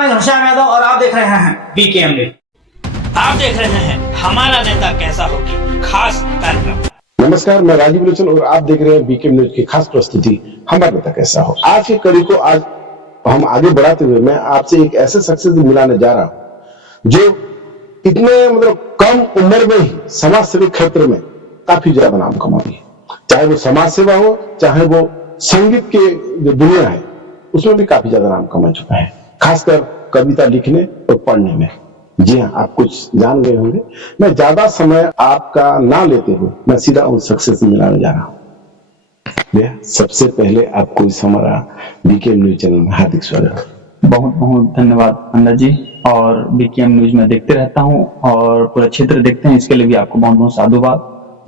मैं घनश्याम यादव और आप देख रहे हैं बीकेएम न्यूज। आप देख रहे हैं हमारा नेता कैसा होगी खास कार्यक्रम। नमस्कार, मैं राजीव लोचन और आप देख रहे हैं बीकेएम न्यूज की खास प्रस्तुति हमारा नेता कैसा हो। आज की कड़ी को आज हम आगे बढ़ाते हुए मैं आपसे एक ऐसे शख्स से मिलाने जा रहा हूं जो इतने कम उम्र में ही समाज सेवी क्षेत्र में काफी ज्यादा नाम कमा रही है। चाहे वो समाज सेवा हो, चाहे वो संगीत के जो दुनिया है उसमें भी काफी ज्यादा नाम कमा चुका है, खासकर कविता लिखने और पढ़ने में। जी हाँ, आप कुछ जान गए होंगे। मैं ज्यादा समय आपका ना लेते हुए मैं सीधा उन सक्सेस से मिलाने जा रहा हूँ। सबसे पहले आपको इस हमारा बीकेएम न्यूज चैनल में हार्दिक स्वागत। बहुत बहुत धन्यवाद अन्ना जी। और बीकेएम न्यूज में देखते रहता हूँ और पूरा क्षेत्र देखते हैं, इसके लिए भी आपको बहुत बहुत साधुवाद,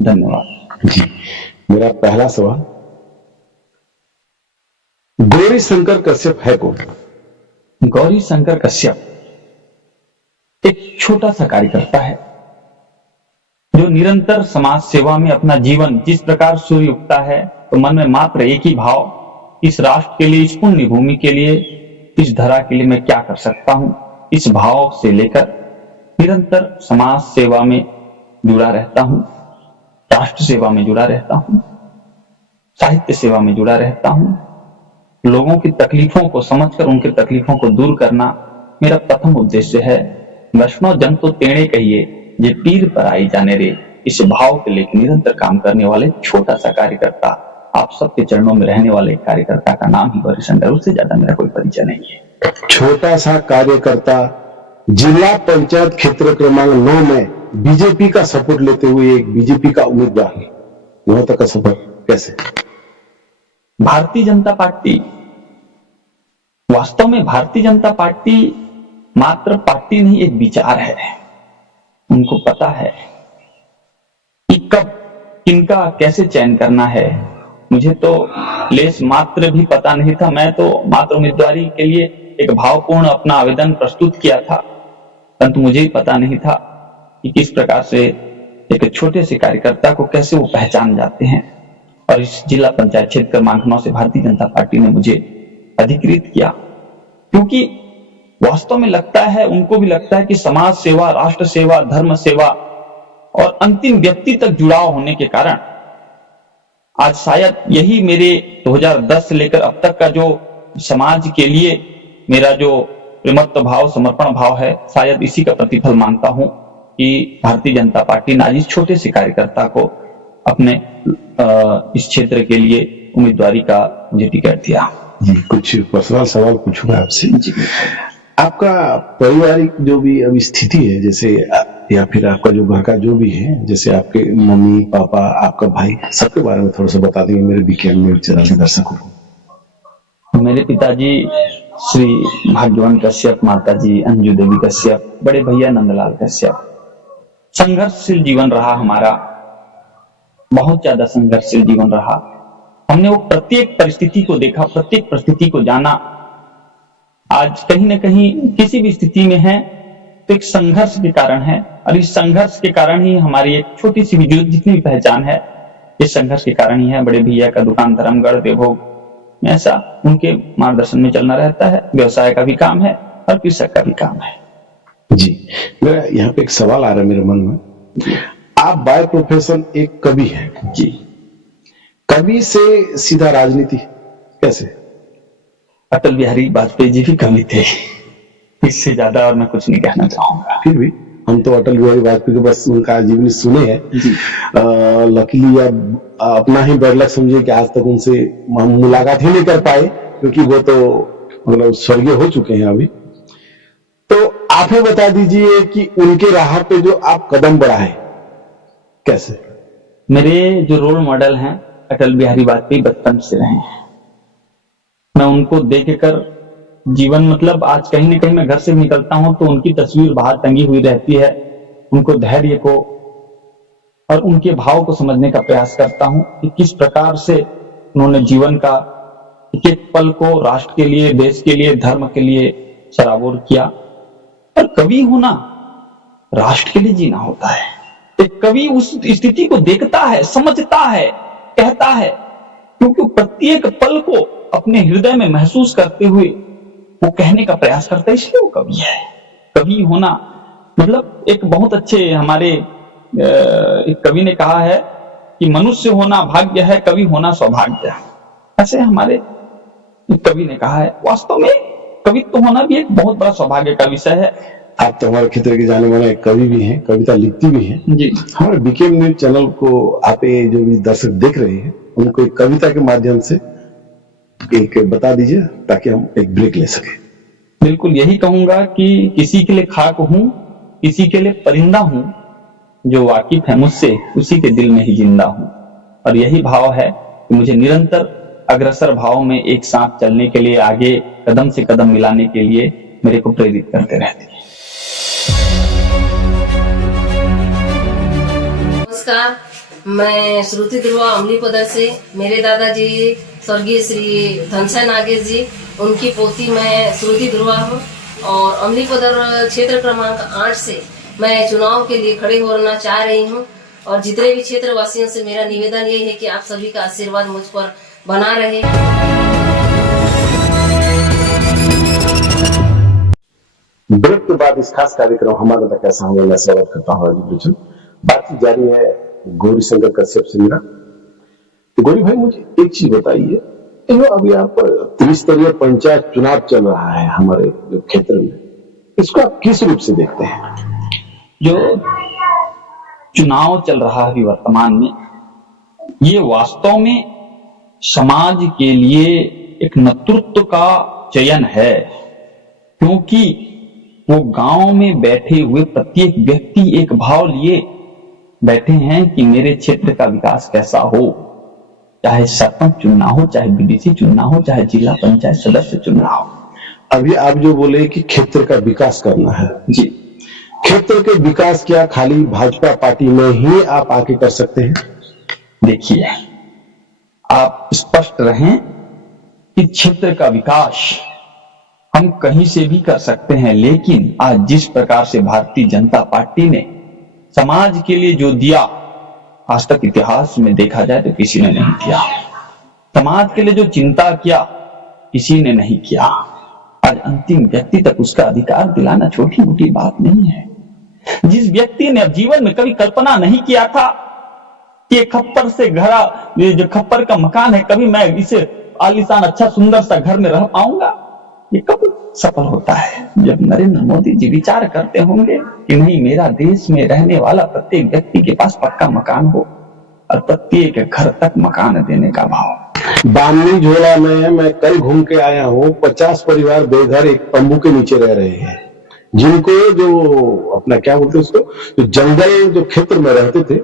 धन्यवाद जी। मेरा पहला सवाल, गौरी शंकर कश्यप है कौन? गौरी शंकर कश्यप एक छोटा सा कार्यकर्ता है जो निरंतर समाज सेवा में अपना जीवन, जिस प्रकार सूर्य उगता है तो मन में मात्र एक ही भाव, इस राष्ट्र के लिए, इस पुण्य भूमि के लिए, इस धरा के लिए मैं क्या कर सकता हूं, इस भाव से लेकर निरंतर समाज सेवा में जुड़ा रहता हूं, राष्ट्र सेवा में जुड़ा रहता हूं, साहित्य सेवा में जुड़ा रहता हूं। लोगों की तकलीफों को समझकर उनकी तकलीफों को दूर करना मेरा प्रथम उद्देश्य है। वैष्णव जन तो तेणे कहिए जे पीर पर आई जाने रे, इस भाव के लेकर निरंतर काम करने वाले छोटा सा कार्यकर्ता, आप सबके चरणों में रहने वाले कार्यकर्ता का नाम ही गौरी शंकर, उससे ज्यादा मेरा कोई परिचय नहीं है। छोटा सा कार्यकर्ता, जिला पंचायत क्षेत्र क्रमांक 9 में बीजेपी का सपोर्ट लेते हुए एक बीजेपी का उम्मीदवार है, वहां तक का सफर कैसे? भारतीय जनता पार्टी, वास्तव में भारतीय जनता पार्टी मात्र पार्टी नहीं, एक विचार है। उनको पता है कि कब किनका कैसे चयन करना है। मुझे तो लेस मात्र भी पता नहीं था। मैं तो मात्र उम्मीदवारी के लिए एक भावपूर्ण अपना आवेदन प्रस्तुत किया था, परंतु मुझे ही पता नहीं था कि किस प्रकार से एक छोटे से कार्यकर्ता को कैसे वो पहचान जाते हैं। और इस जिला पंचायत क्षेत्र क्रमांक 9 से भारतीय जनता पार्टी ने मुझे अधिकृत किया, क्योंकि वास्तव में लगता है, उनको भी लगता है कि समाज सेवा, राष्ट्र सेवा, धर्म सेवा और अंतिम व्यक्ति तक जुड़ाव होने के कारण आज शायद यही मेरे 2010 से लेकर अब तक का जो समाज के लिए मेरा जो प्रेमत्व भाव, समर्पण भाव है, शायद इसी का प्रतिफल मानता हूं कि भारतीय जनता पार्टी ने आज इस छोटे से कार्यकर्ता को अपने इस क्षेत्र के लिए उम्मीदवारी का मुझे टिकट दिया। जी, कुछ पर्सनल सवाल पूछूंगा आपसे। आपका पारिवारिक जो भी अभी स्थिति है, जैसे या फिर आपका जो घर का जो भी है, जैसे आपके मम्मी पापा, आपका भाई, सबके बारे में थोड़ा सा बता देंगे मेरे बीकेएम न्यूज चैनल के दर्शकों को। मेरे पिताजी श्री भाग्यवान कश्यप, माताजी अंजू देवी कश्यप, बड़े भैया नंदलाल कश्यप। संघर्षशील जीवन रहा हमारा, बहुत ज्यादा संघर्षशील जीवन रहा। हमने वो प्रत्येक परिस्थिति को देखा, प्रत्येक परिस्थिति को जाना। आज कहीं ना कहीं किसी भी स्थिति में है तो एक संघर्ष के कारण है, और इस संघर्ष के कारण ही हमारी एक छोटी सी भी जितनी भी पहचान है, इस संघर्ष के कारण ही है। बड़े भैया का दुकान धर्मगढ़ देवभोग में, ऐसा उनके मार्गदर्शन में चलना रहता है। व्यवसाय का भी काम है और कृषक का भी काम है। जी, मेरा यहाँ पे एक सवाल आ रहा है मेरे मन में। आप बाय प्रोफेशन एक कवि हैं। जी। कवि से सीधा राजनीति कैसे? अटल बिहारी वाजपेयी जी भी कवि थे, इससे ज्यादा और मैं कुछ नहीं कहना चाहूंगा। फिर भी हम तो अटल बिहारी वाजपेयी को बस उनका जीवनी सुने हैं। लकीली आप अपना ही बैड लक समझिए कि आज तक उनसे हम मुलाकात ही नहीं कर पाए, क्योंकि वो तो स्वर्गीय हो चुके हैं अभी। तो आप ही बता दीजिए कि उनके राह पे जो आप कदम बढ़ाए कैसे? मेरे जो रोल मॉडल हैं अटल बिहारी वाजपेयी बचपन से रहे हैं। मैं उनको देखकर जीवन, मतलब आज कहीं ना कहीं मैं घर से निकलता हूं तो उनकी तस्वीर बाहर टंगी हुई रहती है। उनको धैर्य को और उनके भाव को समझने का प्रयास करता हूं कि किस प्रकार से उन्होंने जीवन का एक एक पल को राष्ट्र के लिए, देश के लिए, धर्म के लिए सराबोर किया। और कवि होना राष्ट्र के लिए जीना होता है। एक कवि उस स्थिति को देखता है, समझता है, कहता है, क्योंकि प्रत्येक पल को अपने हृदय में महसूस करते हुए वो कहने का प्रयास करता है, इसलिए वो कवि है। कवि होना मतलब एक बहुत अच्छे हमारे एक कवि ने कहा है कि मनुष्य होना भाग्य है, कवि होना सौभाग्य है। ऐसे हमारे एक कवि ने कहा है। वास्तव में कवित्व होना भी एक बहुत बड़ा सौभाग्य का विषय है। आप तो हमारे क्षेत्र के जाने माने कवि भी हैं, कविता लिखती भी हैं जी। हमारे बीकेएम न्यूज चैनल को आप ये जो भी दर्शक देख रहे हैं उनको एक कविता के माध्यम से एक बता दीजिए ताकि हम एक ब्रेक ले सकें। बिल्कुल यही कहूंगा कि किसी के लिए खाक हूं, किसी के लिए परिंदा हूं, जो वाकिफ है मुझसे उसी के दिल में ही जिंदा हूं। और यही भाव है कि मुझे निरंतर अग्रसर भाव में एक साथ चलने के लिए, आगे कदम से कदम मिलाने के लिए मेरे को प्रेरित करते रहते हैं। नमस्कार, मैं श्रुति ध्रुवा अमलीपदर से। मेरे दादाजी स्वर्गीय श्री धनसन नागेश जी, उनकी पोती मैं श्रुति ध्रुवा हूँ और अमलीपदर क्षेत्र क्रमांक 8 से मैं चुनाव के लिए खड़े होना चाह रही हूँ। और जितने भी क्षेत्र वासियों से मेरा निवेदन ये है कि आप सभी का आशीर्वाद मुझ पर बना रहे। ब्रेक के बाद इस खास कार्यक्रम हमारा तक कैसा होगा मैं स्वागत करता हूँ। बातचीत जारी है गौरी शंकर कश्यप से मेरा। तो गौरी भाई मुझे एक चीज बताइए, जो अभी यहाँ पर त्रिस्तरीय पंचायत चुनाव चल रहा है हमारे जो क्षेत्र में, इसको आप किस रूप से देखते हैं? जो चुनाव चल रहा है अभी वर्तमान में, ये वास्तव में समाज के लिए एक नेतृत्व का चयन है, क्योंकि वो गांव में बैठे हुए प्रत्येक व्यक्ति एक भाव लिए बैठे हैं कि मेरे क्षेत्र का विकास कैसा हो। चाहे सरपंच चुनना हो, चाहे बीडीसी चुनना हो, चाहे जिला पंचायत सदस्य चुनना हो। अभी आप जो बोले कि क्षेत्र का विकास करना है जी, क्षेत्र के विकास क्या खाली भाजपा पार्टी में ही आप आके कर सकते हैं? देखिए, आप स्पष्ट रहें कि क्षेत्र का विकास हम कहीं से भी कर सकते हैं, लेकिन आज जिस प्रकार से भारतीय जनता पार्टी ने समाज के लिए जो दिया, आज तक इतिहास में देखा जाए तो किसी ने नहीं किया। समाज के लिए जो चिंता किया, किसी ने नहीं किया। आज अंतिम व्यक्ति तक उसका अधिकार दिलाना छोटी मोटी बात नहीं है। जिस व्यक्ति ने जीवन में कभी कल्पना नहीं किया था कि खप्पर से घरा, ये जो खप्पर का मकान है, कभी मैं इसे आलीशान अच्छा सुंदर सा घर में रह पाऊंगा, ये कब सफल होता है? जब नरेंद्र मोदी जी विचार करते होंगे कि नहीं, मेरा देश में रहने वाला प्रत्येक व्यक्ति के पास पक्का मकान हो और प्रत्येक घर तक मकान देने का भाव। बामनी झोला में मैं कल घूम के आया हूँ, 50 परिवार बेघर एक तंबू के नीचे रह रहे हैं, जिनको जो अपना क्या बोलते उसको, जो जंगल जो क्षेत्र में रहते थे,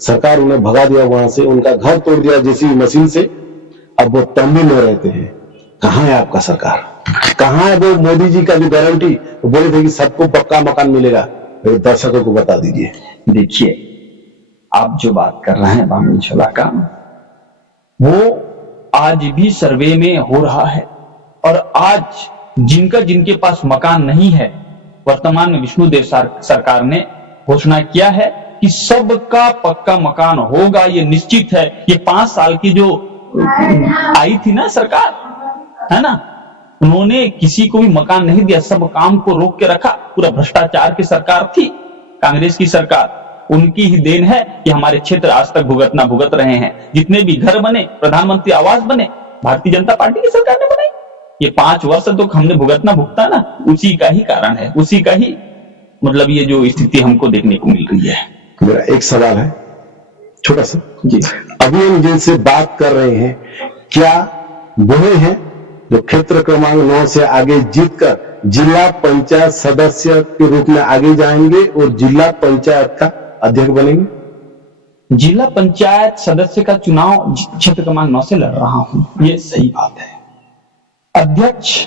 सरकार उन्हें भगा दिया वहां से, उनका घर तोड़ दिया जेसीबी मशीन से, अब वो तंबू में रहते हैं। कहाँ है आपका सरकार? कहाँ है वो मोदी जी का जो गारंटी बोले थे कि सबको पक्का मकान मिलेगा? दर्शकों को बता दीजिए। देखिए, आप जो बात कर रहे हैं बामनी झोला का, वो आज भी सर्वे में हो रहा है। और आज जिनके पास मकान नहीं है, वर्तमान में विष्णुदेव सरकार ने घोषणा किया है कि सबका पक्का मकान होगा, ये निश्चित है। ये 5 साल की जो आई थी ना सरकार, है ना, उन्होंने किसी को भी मकान नहीं दिया, सब काम को रोक के रखा। पूरा भ्रष्टाचार की सरकार थी, कांग्रेस की सरकार। उनकी ही देन है कि हमारे क्षेत्र आज तक भुगत रहे हैं। जितने भी घर बने, प्रधानमंत्री आवास बने, भारतीय जनता पार्टी की सरकार ने बनाई। ये 5 वर्ष तो हमने भुगता ना, उसी का ही कारण है, उसी का ही मतलब ये जो स्थिति हमको देखने को मिल रही है। मेरा एक सवाल है छोटा सा जी, अभी हम जिनसे बात कर रहे हैं, क्या वही हैं जो क्षेत्र क्रमांक 9 से आगे जीतकर जिला पंचायत सदस्य के रूप में आगे जाएंगे और जिला पंचायत का अध्यक्ष बनेंगे? जिला पंचायत सदस्य का चुनाव क्षेत्र क्रमांक 9 से लड़ रहा हूं, ये सही बात है। अध्यक्ष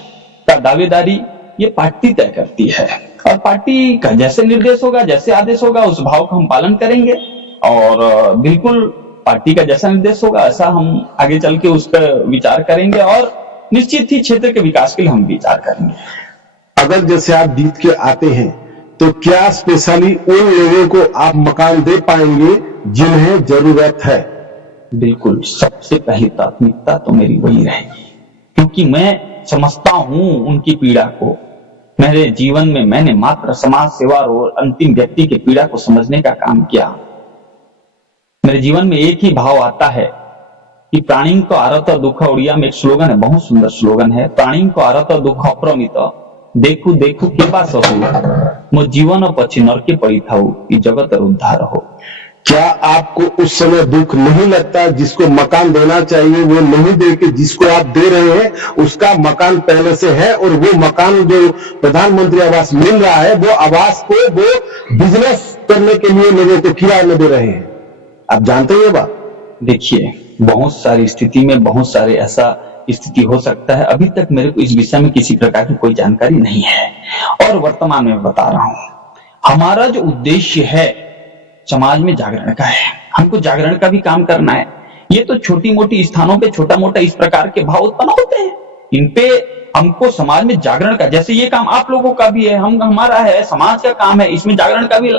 का दावेदारी ये पार्टी तय करती है, और पार्टी का जैसे निर्देश होगा, जैसे आदेश होगा, उस भाव का हम पालन करेंगे। और बिल्कुल पार्टी का जैसा निर्देश होगा, ऐसा हम आगे चल के उस पर विचार करेंगे, और निश्चित ही क्षेत्र के विकास के लिए हम विचार करेंगे। अगर जैसे आप जीत के आते हैं, तो क्या स्पेशली उन लोगों को आप मकान दे पाएंगे जिन्हें जरूरत है? बिल्कुल, सबसे पहली प्राथमिकता तो मेरी वही रहेगी, क्योंकि मैं समझता हूं उनकी पीड़ा को। मेरे जीवन में मैंने मात्र समाज सेवा और अंतिम व्यक्ति की पीड़ा को समझने का काम किया। मेरे जीवन में एक ही भाव आता है कि प्राणी को आरत दुख, उड़िया में एक स्लोगन है, बहुत सुंदर स्लोगन है, प्राणी को आरत दुख अप्रमित देखू देखू के पास हो, मो जीवन पछी नरके पड़ी था कि जगत उद्धार हो। क्या आपको उस समय दुख नहीं लगता जिसको मकान देना चाहिए वो नहीं दे के जिसको आप दे रहे हैं उसका मकान पहले से है, और वो मकान जो प्रधानमंत्री आवास मिल रहा है वो आवास को वो बिजनेस करने के लिए लोगों को किराए में दे रहे हैं? आप जानते हैं ये बात? देखिए, बहुत सारी स्थिति में बहुत सारे ऐसा स्थिति हो सकता है। अभी तक मेरे को इस विषय में किसी प्रकार की कोई जानकारी नहीं है, और वर्तमान में बता रहा हूं हमारा जो उद्देश्य है समाज में जागरण का है। हमको जागरण का भी काम करना है। ये तो छोटी मोटी स्थानों पे छोटा मोटा इस प्रकार के भाव उत्पन्न होते हैं, इन पे हमको समाज में जागरण का, जैसे ये काम आप लोगों का भी है, हमारा है, समाज का काम है, इसमें जागरण का भी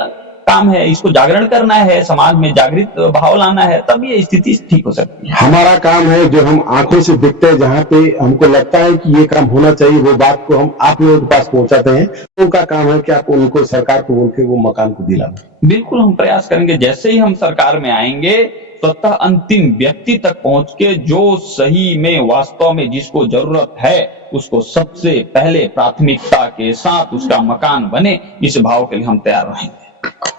काम है, इसको जागरण करना है, समाज में जागृत भाव लाना है, तब ये स्थिति ठीक हो सकती है। हमारा काम है जो हम आंखों से देखते हैं, जहां पे हमको लगता है कि ये काम होना चाहिए, वो बात को हम आप लोगों के पास पहुंचाते हैं। उनका काम है कि आप उनको सरकार को बोल के वो मकान को दिलाएं। बिल्कुल हम प्रयास करेंगे। जैसे ही हम सरकार में आएंगे स्वतः अंतिम व्यक्ति तक पहुंच के जो सही में वास्तव में जिसको जरूरत है उसको सबसे पहले प्राथमिकता के साथ उसका मकान बने, इस भाव के लिए हम तैयार रहेंगे।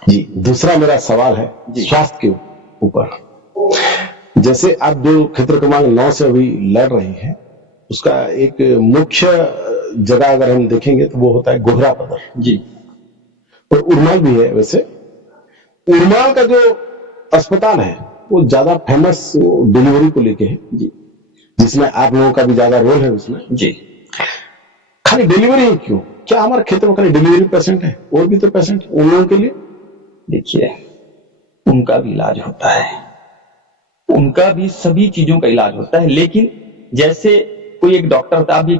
जी, दूसरा मेरा सवाल है स्वास्थ्य के ऊपर। जैसे आप जो क्षेत्र क्रमांक 9 से अभी लड़ रही हैं, उसका एक मुख्य जगह अगर हम देखेंगे तो वो होता है गोहरा पदर जी, और उरमाल भी है। वैसे उरमाल का जो अस्पताल है वो ज्यादा फेमस डिलीवरी को लेके है जी, जिसमें आप लोगों का भी ज्यादा रोल है उसमें जी। खाली डिलीवरी ही क्यों? क्या हमारे क्षेत्र में खाली डिलीवरी पेशेंट है? और भी तो पेशेंट है उन लोगों के लिए। देखिए, उनका भी इलाज होता है, उनका भी सभी चीजों का इलाज होता है, लेकिन जैसे कोई एक डॉक्टर होता है, आप भी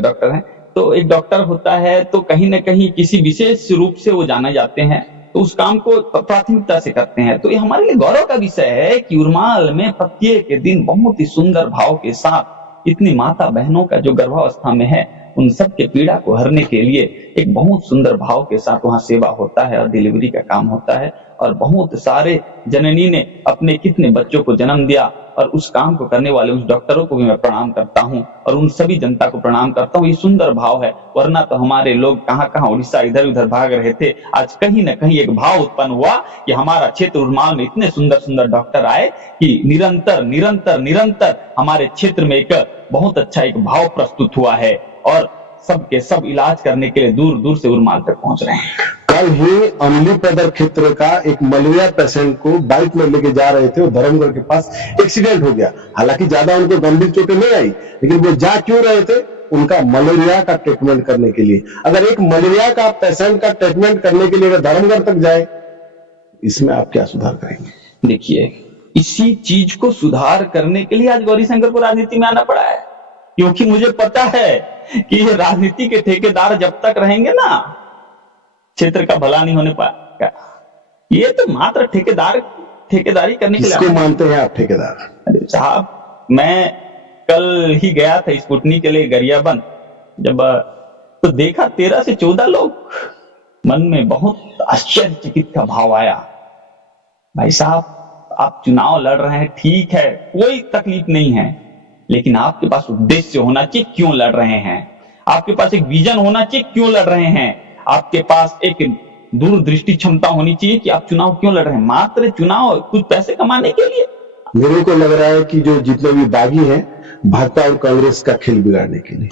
डॉक्टर हैं, तो एक डॉक्टर होता है तो कहीं ना कहीं किसी विशेष रूप से वो जाने जाते हैं, तो उस काम को प्राथमिकता से करते हैं। तो ये हमारे लिए गौरव का विषय है कि उरमाल में प्रत्येक दिन बहुत ही सुंदर भाव के साथ इतनी माता बहनों का जो गर्भावस्था में है उन सब के पीड़ा को हरने के लिए एक बहुत सुंदर भाव के साथ वहां सेवा होता है और डिलीवरी का काम होता है। और बहुत सारे जननी ने अपने कितने बच्चों को जन्म दिया, और उस काम को करने वाले उस डॉक्टरों को भी मैं प्रणाम करता हूं और उन सभी जनता को प्रणाम करता हूं। ये सुंदर भाव है, वरना तो हमारे लोग कहां कहां उड़ीसा इधर उधर भाग रहे थे। आज कहीं न कहीं एक भाव उत्पन्न हुआ कि हमारा क्षेत्र उरमाल में इतने सुंदर सुंदर डॉक्टर आए कि निरंतर निरंतर निरंतर हमारे क्षेत्र में एक बहुत अच्छा एक भाव प्रस्तुत हुआ है, और सबके सब इलाज करने के लिए दूर दूर से उरमाल तक पहुंच रहे हैं। कल ही अमली पदर क्षेत्र का एक मलेरिया पेशेंट को बाइक में लेके जा रहे थे और धर्मगढ़ के पास एक्सीडेंट हो गया। हालांकि ज्यादा उनको गंभीर चोटें नहीं आई, लेकिन वो जा क्यों रहे थे? उनका मलेरिया का ट्रीटमेंट करने के लिए। अगर एक मलेरिया का पेशेंट का ट्रीटमेंट करने के लिए धर्मगढ़ तक जाए, इसमें आप क्या सुधार करेंगे? देखिए, इसी चीज को सुधार करने के लिए आज गौरीशंकर को राजनीति में आना पड़ा है, क्योंकि मुझे पता है कि ये राजनीति के ठेकेदार जब तक रहेंगे ना, क्षेत्र का भला नहीं होने पाएगा। ये तो मात्र ठेकेदारी करने के लिए। किसको मानते हैं आप ठेकेदार? अरे साहब, मैं कल ही गया था स्कूटनी के लिए गरियाबंद, जब तो देखा 13 से 14 लोग, मन में बहुत आश्चर्यचकित का भाव आया। भाई साहब, आप चुनाव लड़ रहे हैं, ठीक है, कोई तकलीफ नहीं है, लेकिन आपके पास उद्देश्य होना चाहिए, क्यों लड़ रहे हैं? आपके पास एक विजन होना चाहिए, क्यों लड़ रहे हैं? आपके पास एक दूरदृष्टि क्षमता होनी चाहिए कि आप चुनाव क्यों लड़ रहे हैं। मात्र चुनाव कुछ पैसे कमाने के लिए? मेरे को लग रहा है कि जो जितने भी बागी हैं भाजपा और कांग्रेस का खेल बिगाड़ने के लिए।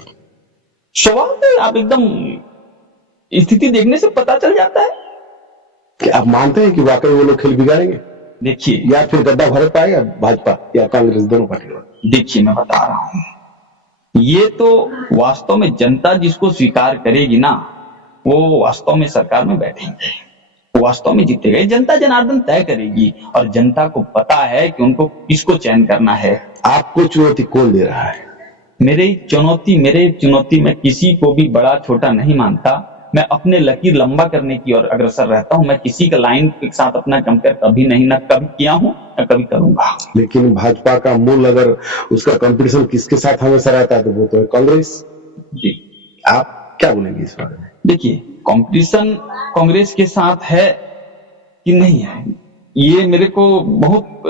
सवाल है, आप एकदम स्थिति देखने से पता चल जाता है कि आप मानते हैं कि वाकई वो लोग खेल बिगाड़ेंगे? देखिए, या फिर गद्दा भर पाएगा भाजपा या कांग्रेस, दोनों पार्टियों? देखिए, मैं बता रहा हूं, ये तो वास्तव में जनता जिसको स्वीकार करेगी ना, वो वास्तव में सरकार में बैठेंगे, वास्तव में जीतेगा। जनता जनार्दन तय करेगी, और जनता को पता है कि उनको किसको चयन करना है। आपको चुनौती कौन दे रहा है? मेरे चुनौती में किसी को भी बड़ा छोटा नहीं मानता। मैं अपने लकीर लंबा करने की ओर अग्रसर रहता हूं। मैं किसी का लाइन के साथ अपना कंपेयर कभी नहीं, न कभी किया हूं, न कभी करूंगा। लेकिन भाजपा का मूल अगर उसका कंपटीशन किसके साथ हमेशा रहता है तो वो तो है कांग्रेस। जी, आप क्या बोलेंगे इस बारे में? देखिए, कंपटीशन कांग्रेस के साथ है कि नहीं है, ये मेरे को बहुत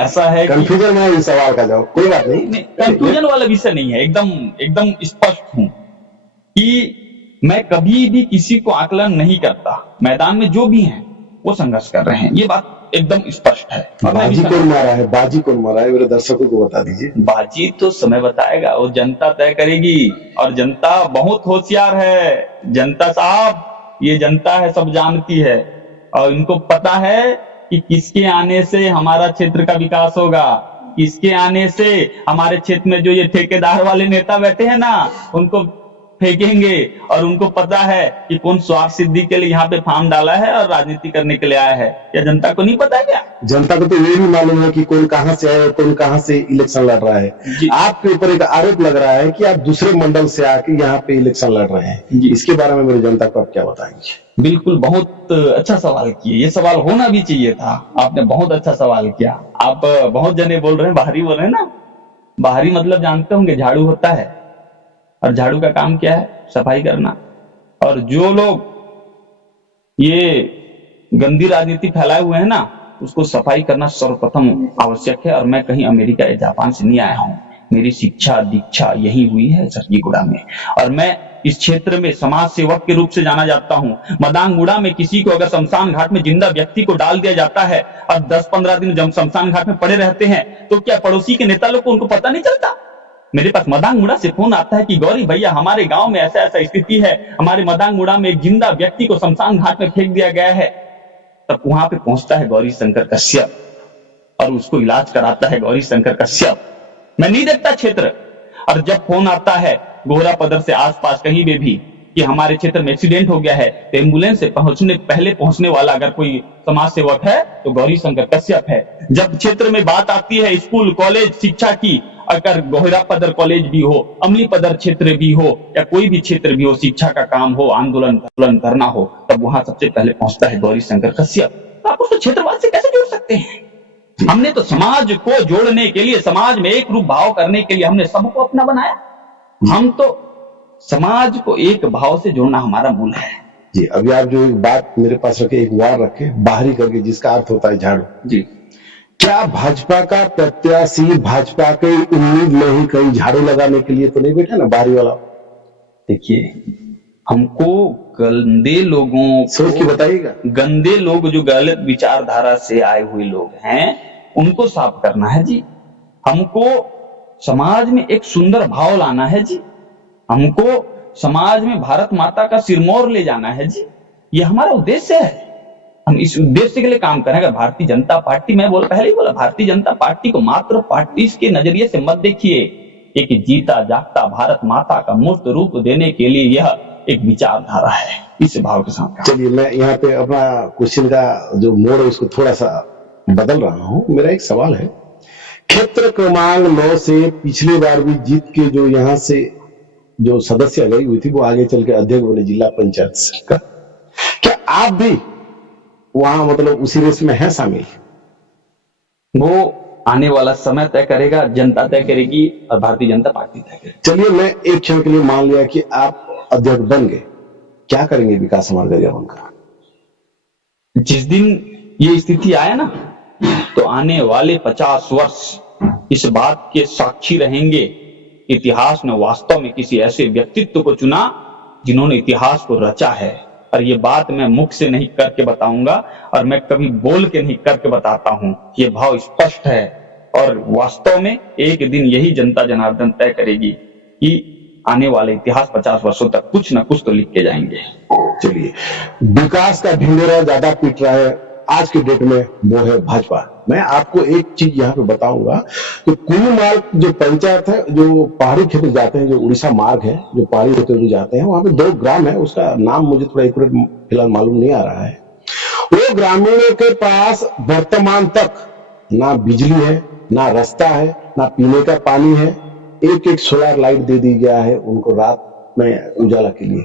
ऐसा है कि कंफ्यूजन में है इस सवाल का जवाब, कोई बात नहीं। कंफ्यूजन वाला विषय नहीं है, एकदम स्पष्ट हूं कि मैं कभी भी किसी को आकलन नहीं करता। मैदान में जो भी हैं वो संघर्ष कर रहे हैं, ये बात एकदम स्पष्ट है। और मैं भी बाजी कौन मारा है, बाजी कौन मारा है, मेरे दर्शकों को बता दीजिए। बाजी तो समय बताएगा, वो जनता तय करेगी, और जनता बहुत होशियार है। जनता साहब, ये जनता है, सब जानती है, और इनको पता है कि किसके आने से हमारा क्षेत्र का विकास होगा, किसके आने से हमारे क्षेत्र में जो ये ठेकेदार वाले नेता बैठे हैं ना, उनको फेंकेंगे। और उनको पता है कि कौन स्वार्थ सिद्धि के लिए यहाँ पे फार्म डाला है और राजनीति करने के लिए आया है। क्या जनता को नहीं पता है क्या? जनता को तो ये भी मालूम है कि कौन कहां से आया, कौन कहां से इलेक्शन लड़ रहा है। आपके ऊपर एक आरोप लग रहा है कि आप दूसरे मंडल से आके यहाँ पे इलेक्शन लड़ रहे हैं, इसके बारे में मेरी जनता को आप क्या बताएंगे? बिल्कुल, बहुत अच्छा सवाल किए, ये सवाल होना भी चाहिए था। आपने बहुत अच्छा सवाल किया। आप बहुत जने बोल रहे हैं, बाहरी बोल रहे हैं ना, बाहरी मतलब जानते होंगे, झाड़ू होता है, और झाड़ू का काम क्या है? सफाई करना। और जो लोग ये गंदी राजनीति फैलाए हुए हैं ना, उसको सफाई करना सर्वप्रथम आवश्यक है। और मैं कहीं अमेरिका या जापान से नहीं आया हूं, मेरी शिक्षा दीक्षा यही हुई है सरगीगुड़ा में, और मैं इस क्षेत्र में समाज सेवक के रूप से जाना जाता हूं। मदांगुड़ा में किसी को अगर शमशान घाट में जिंदा व्यक्ति को डाल दिया जाता है और 10-15 दिन जब शमशान घाट में पड़े रहते हैं, तो क्या पड़ोसी के नेता लोग को उनको पता नहीं चलता? मेरे पास मदांगुड़ा से फोन आता है कि गौरी भैया, हमारे गांव में ऐसा ऐसा स्थिति है, हमारे मदांगुड़ा में एक जिंदा व्यक्ति को शमशान घाट में फेंक दिया गया है। तब वहां पे पहुंचता है गौरी शंकर कश्यप और उसको इलाज कराता है गौरी शंकर कश्यप। मैं नहीं देखता क्षेत्र। और जब फोन आता है गोहरा पदर से आसपास कहीं में भी कि हमारे क्षेत्र में एक्सीडेंट हो गया है, तो एम्बुलेंस से पहले पहुंचने वाला अगर कोई समाज सेवक है तो गौरी शंकर कश्यप है। जब क्षेत्र में बात आती है स्कूल कॉलेज शिक्षा की, अगर गोहरा पदर कॉलेज भी हो, अमली पदर क्षेत्र भी हो, या कोई भी क्षेत्र भी हो, शिक्षा का काम हो, आंदोलन करना हो, तब वहां सबसे पहले पहुंचता है गौरी शंकर कश्यप। तो आप उसको क्षेत्रवाद से कैसे जोड़ सकते हैं? हमने तो समाज को जोड़ने के लिए, समाज में एक रूप भाव करने के लिए हमने सबको अपना बनाया। हम तो समाज को एक भाव से जोड़ना हमारा मूल है। जी, अभी आप जो एक बात मेरे पास रखे, एक वार रखे बाहरी करके, जिसका अर्थ होता है झाड़ू। जी, क्या भाजपा का प्रत्याशी भाजपा के उम्मीद में ही कहीं झाड़ू लगाने के लिए तो नहीं बैठा ना बाहरी वाला? देखिए, हमको गंदे लोगों सोच के बताइएगा। गंदे लोग जो गलत विचारधारा से आए हुए लोग हैं, उनको साफ करना है जी। हमको समाज में एक सुंदर भाव लाना है जी। हमको समाज में भारत माता का सिरमौर ले जाना है जी। ये हमारा उद्देश्य है। हम इस उद्देश्य के लिए काम करें। अगर भारतीय जनता पार्टी, मैं पहले ही बोला, भारतीय जनता पार्टी को मात्र पार्टी के नजरिए से मत देखिए। एक जीता जागता भारत माता का मूर्त रूप देने के लिए यह एक विचारधारा है, इस भाव के साथ। चलिए, मैं यहाँ पे अपना क्वेश्चन का जो मोड़ है उसको थोड़ा सा बदल रहा हूँ। मेरा एक सवाल है, क्षेत्र क्रमांक 9 से पिछली बार भी जीत के जो यहाँ से जो सदस्य गई हुई थी, वो आगे चल के अध्यक्ष बने जिला पंचायत का। क्या आप भी वहां मतलब उसी रेस में है शामिल? वो आने वाला समय तय करेगा, जनता तय करेगी और भारतीय जनता पार्टी तय करेगी। चलिए, मैं एक क्षण के लिए मान लिया कि आप अध्यक्ष बन गए, क्या करेंगे विकास हमारे का? जिस दिन ये स्थिति आया ना, तो आने वाले 50 वर्ष इस बात के साक्षी रहेंगे। इतिहास ने वास्तव में किसी ऐसे व्यक्तित्व को चुना जिन्होंने इतिहास को रचा है। और ये बात मैं मुख से नहीं करके बताऊंगा, और मैं कभी बोल के नहीं करके बताता हूं। ये भाव स्पष्ट है, और वास्तव में एक दिन यही जनता जनार्दन तय करेगी कि आने वाले इतिहास 50 वर्षों तक कुछ न कुछ तो लिख के जाएंगे। चलिए, विकास का ढिंढोरा ज्यादा पीट रहा है आज के डेट में, वो है भाजपा। मैं आपको एक चीज यहाँ पे बताऊंगा कि कुलमार्ग जो पंचायत है, जो पहाड़ी क्षेत्र जाते हैं, जो उड़ीसा मार्ग है, जो पहाड़ी होते हुए जाते हैं, वहां पे 2 ग्राम है, उसका नाम मुझे थोड़ा एक्यूरेट फिलहाल मालूम नहीं आ रहा है। वो ग्रामीणों के पास वर्तमान तक ना बिजली है, ना रास्ता है, ना पीने का पानी है। एक सोलर लाइट दे दी गया है उनको रात में उजाला के लिए।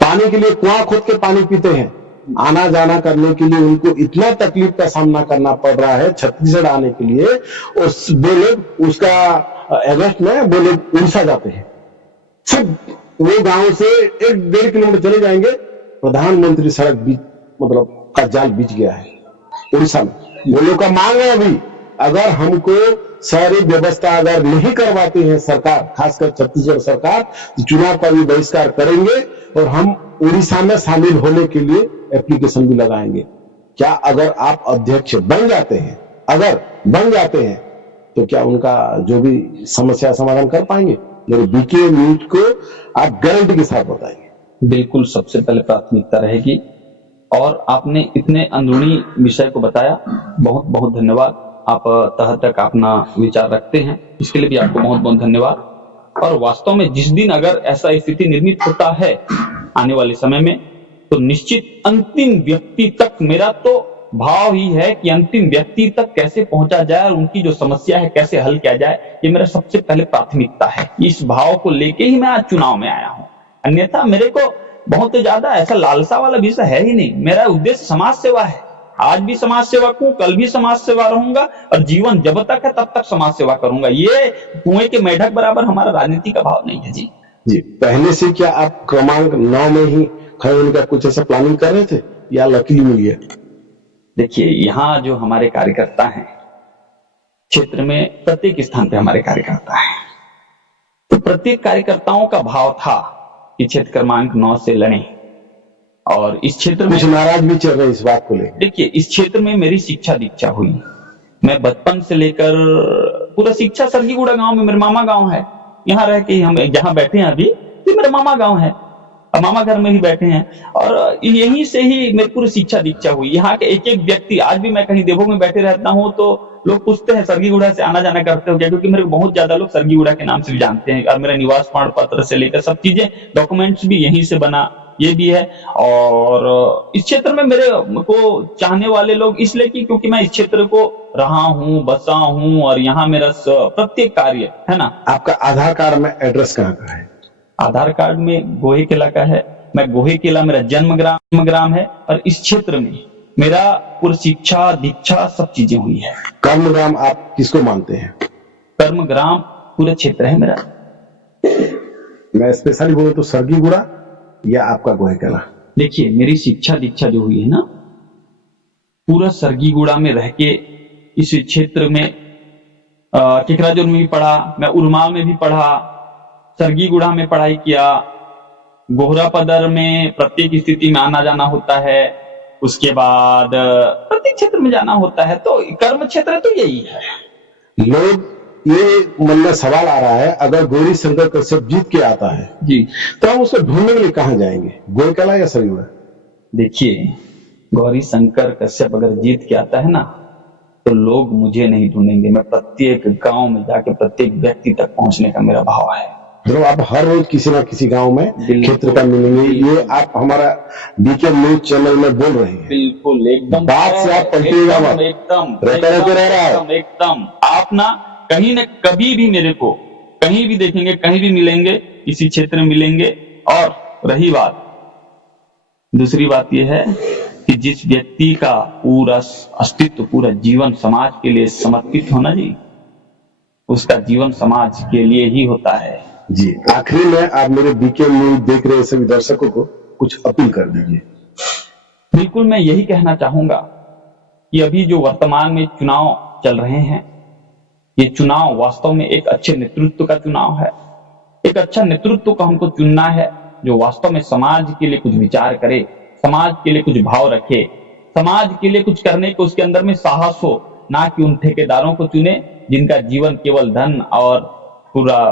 पानी के लिए कुआं खोद के पानी पीते हैं। आना जाना करने के लिए उनको इतना तकलीफ का सामना करना पड़ रहा है छत्तीसगढ़ आने के लिए। वो लोग उसका अगस्त में वो लोग उड़ीसा जाते हैं। सब वो गांव से 1-1.5 किलोमीटर चले जाएंगे, प्रधानमंत्री सड़क बीच मतलब का जाल बिछ गया है उड़ीसा में। वो लोग का मांग है अभी, अगर हमको सारी व्यवस्था अगर नहीं करवाती है सरकार, खासकर छत्तीसगढ़ सरकार, तो चुनाव का भी बहिष्कार करेंगे और हम उड़ीसा में शामिल होने के लिए एप्लीकेशन भी लगाएंगे। क्या अगर आप अध्यक्ष बन जाते हैं, अगर बन जाते हैं, तो क्या उनका जो भी समस्या समाधान कर पाएंगे? मेरे बीके न्यूज को आप गारंटी के साथ बताएंगे। बिल्कुल, सबसे पहले प्राथमिकता रहेगी। और आपने इतने अंदरूनी विषय को बताया, बहुत बहुत धन्यवाद। आप तह तक अपना विचार रखते हैं, इसके लिए भी आपको बहुत बहुत धन्यवाद। और वास्तव में जिस दिन अगर ऐसा स्थिति निर्मित होता है आने वाले समय में, तो निश्चित अंतिम व्यक्ति तक, मेरा तो भाव ही है कि अंतिम व्यक्ति तक कैसे पहुंचा जाए और उनकी जो समस्या है कैसे हल किया जाए, ये मेरा सबसे पहले प्राथमिकता है। इस भाव को लेके ही मैं आज चुनाव में आया हूं। अन्यथा मेरे को बहुत ज्यादा ऐसा लालसा वाला विषय है ही नहीं। मेरा उद्देश्य समाज सेवा है। आज भी समाज सेवक हूं, कल भी समाज सेवा रहूंगा और जीवन जब तक है तब तक समाज सेवा करूंगा। ये कुएं के मेढक बराबर हमारा राजनीति का भाव नहीं है। जी पहले से क्या आप क्रमांक 9 में ही खड़े होने का कुछ ऐसा प्लानिंग कर रहे थे या लकीली मिल गया? देखिए, यहाँ जो हमारे कार्यकर्ता हैं क्षेत्र में, प्रत्येक स्थान पे हमारे कार्यकर्ता हैं, तो प्रत्येक कार्यकर्ताओं का भाव था कि क्षेत्र क्रमांक 9 से लड़ें। और इस क्षेत्र में कुछ नाराज भी चल रहे इस बात को लेकर। देखिए, इस क्षेत्र में मेरी शिक्षा दीक्षा हुई। मैं बचपन से लेकर पूरा शिक्षा सरगीगुड़ा गांव में, मेरे मामा गांव है, यहाँ रह के हम जहाँ बैठे हैं अभी, ये मेरा मामा गांव है, मामा घर में ही बैठे हैं। और यहीं से ही मेरी पूरी शिक्षा दीक्षा हुई। यहाँ के एक एक व्यक्ति, आज भी मैं कहीं देवों में बैठे रहता हूँ तो लोग पूछते हैं सरगीगुड़ा से आना जाना करते हो क्या, क्योंकि मेरे को बहुत ज्यादा लोग सरगीगुड़ा के नाम से भी जानते हैं। और मेरा निवास प्रमाण पत्र से लेकर सब चीजें, डॉक्यूमेंट्स भी यहीं से बना, ये भी है। और इस क्षेत्र में मेरे को चाहने वाले लोग इसलिए कि क्योंकि मैं इस क्षेत्र को रहा हूँ, बसा हूँ और यहाँ मेरा प्रत्येक कार्य है ना। आपका आधार कार्ड में एड्रेस कहाँ का है? आधार कार्ड में गोहे किला का है। मैं गोहे किला मेरा जन्म ग्राम है और इस क्षेत्र में मेरा पूरी शिक्षा दीक्षा सब चीजें हुई है। कर्म ग्राम आप किसको मानते हैं? कर्म ग्राम पूरा क्षेत्र है मेरा। मैं स्पेशली बोलूं तो सरगीगुड़ा या आपका गोहे किला? देखिए, मेरी शिक्षा दीक्षा जो हुई है ना, पूरा सरगीगुड़ा में रह के इस क्षेत्र में किकराजोर में भी पढ़ा, मैं उरमाल में भी पढ़ा, सरगीगुड़ा में पढ़ाई किया, गोहरा पदर में प्रत्येक स्थिति में आना जाना होता है, उसके बाद प्रत्येक क्षेत्र में जाना होता है। तो कर्म क्षेत्र तो यही है। लोग ये मन में सवाल आ रहा है, अगर गौरी शंकर कश्यप जीत के आता है जी, तो हम उसको ढूंढने के लिए कहाँ जाएंगे, गोहे किला या सरगीगुड़ा? देखिए, गौरी शंकर कश्यप अगर जीत के आता है ना, तो लोग मुझे नहीं ढूंढेंगे। मैं प्रत्येक गांव में जाके प्रत्येक व्यक्ति तक पहुंचने का मेरा भाव है। आप हर रोज किसी ना किसी गांव में क्षेत्र का मिलेंगे। ये आप हमारा बीके न्यूज चैनल में बोल रहे हैं। बिल्कुल, एकदम बात से आप पलटिएगा मत। एकदम रह रहा है। एकदम आप ना कहीं न कभी भी मेरे को कहीं भी देखेंगे, कहीं भी मिलेंगे, इसी क्षेत्र में मिलेंगे। और रही बात, दूसरी बात यह है कि जिस व्यक्ति का पूरा अस्तित्व, पूरा जीवन समाज के लिए समर्पित होना जी, उसका जीवन समाज के लिए ही होता है। जी, आखिरी में आप मेरे बीके न्यूज देख रहे सभी दर्शकों को कुछ अपील कर दीजिए। बिल्कुल, मैं यही कहना चाहूंगा कि अभी जो वर्तमान में चुनाव चल रहे हैं, ये चुनाव वास्तव में एक अच्छे नेतृत्व का चुनाव है। एक अच्छा नेतृत्व को हमको चुनना है जो वास्तव में समाज के लिए कुछ विचार करे, समाज के लिए कुछ भाव रखे, समाज के लिए कुछ करने को उसके अंदर में साहस हो, ना कि उन ठेकेदारों को चुने जिनका जीवन केवल धन और पूरा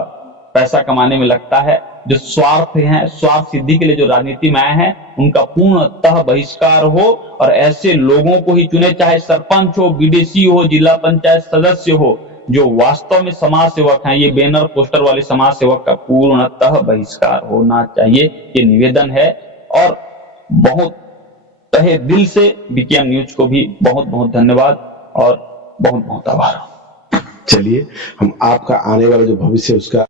पैसा कमाने में लगता है, जो स्वार्थ हैं, स्वार्थ सिद्धि के लिए जो राजनीति में आए हैं, उनका पूर्णतः बहिष्कार हो। और ऐसे लोगों को ही चुने, चाहे सरपंच हो, बीडीसी हो, जिला पंचायत सदस्य हो, जो वास्तव में समाज सेवक हैं। ये बैनर पोस्टर वाले समाज सेवक का पूर्णतः बहिष्कार होना चाहिए, ये निवेदन है। और बहुत तहे दिल से बीकेएम न्यूज को भी बहुत बहुत धन्यवाद और बहुत बहुत आभार। चलिए, हम आपका आने वाला जो भविष्य उसका